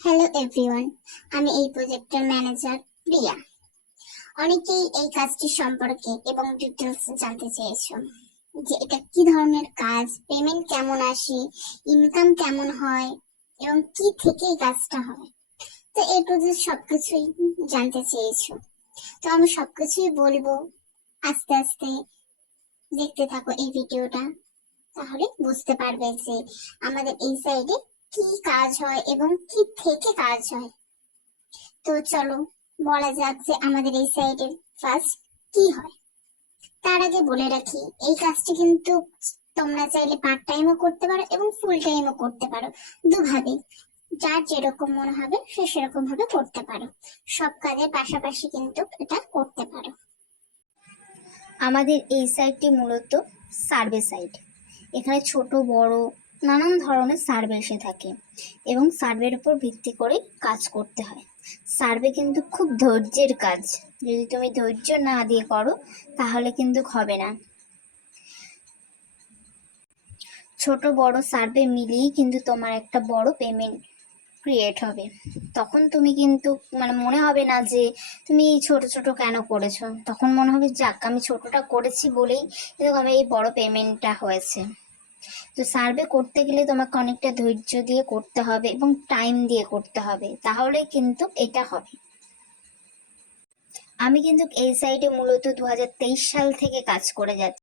Hello everyone, আমি এই প্রজেক্টের ম্যানেজার প্রিয়া। অনেকেই এই কাজটি সম্পর্কে এবং ডিটেলস জানতে চেয়েছো, যে এটা কি ধরনের কাজ, পেমেন্ট কেমন আসে, ইনকাম কেমন হয় এবং কি থেকে এই কাজটা হয়। তো এই প্রজেক্ট সবকিছুই জানতে চেয়েছো, তো আমি সবকিছুই বলবো। আস্তে আস্তে দেখতে থাকো এই ভিডিওটা, তাহলে বুঝতে পারবে যে আমাদের এই সাইডে কি কাজ হয় এবং কি থেকে কাজ হয়। তো চলো বলা যাক যে আমাদের এই সাইডে ফার্স্ট কি হয়। তার আগে বলে রাখি, এই কাজটি কিন্তু তোমরা চাইলে পার্ট টাইমও করতে পারো এবং ফুল টাইমও করতে পারো, দুভাবে। যার যেরকম মনে হবে সে সেরকম ভাবে করতে পারো। সব কাজের পাশাপাশি কিন্তু এটা করতে পারো। আমাদের এই সাইটটি মূলত সার্ভে সাইট। এখানে ছোট বড় নানান ধরনের সার্ভে এসে থাকে এবং সার্ভের উপর ভিত্তি করে কাজ করতে হয়। সার্ভে কিন্তু খুব ধৈর্যের কাজ। যদি তুমি ধৈর্য না দিয়ে করো তাহলে কিন্তু হবে না। ছোট বড় সার্ভে মিলিয়েই কিন্তু তোমার একটা বড় পেমেন্ট ক্রিয়েট হবে। তখন তুমি কিন্তু মনে হবে না যে তুমি ছোট ছোট কেন করেছো, তখন মনে হবে যাক আমি ছোটটা করেছি বলেই কিন্তু আমার এই বড় পেমেন্টটা হয়েছে। তো সার্ভে করতে গেলে তোমাকে অনেকটা ধৈর্য দিয়ে করতে হবে এবং টাইম দিয়ে করতে হবে, তাহলে কিন্তু এটা হবে। আমি কিন্তু এই সাইডে মূলত 2023 সাল থেকে কাজ করে যাচ্ছি।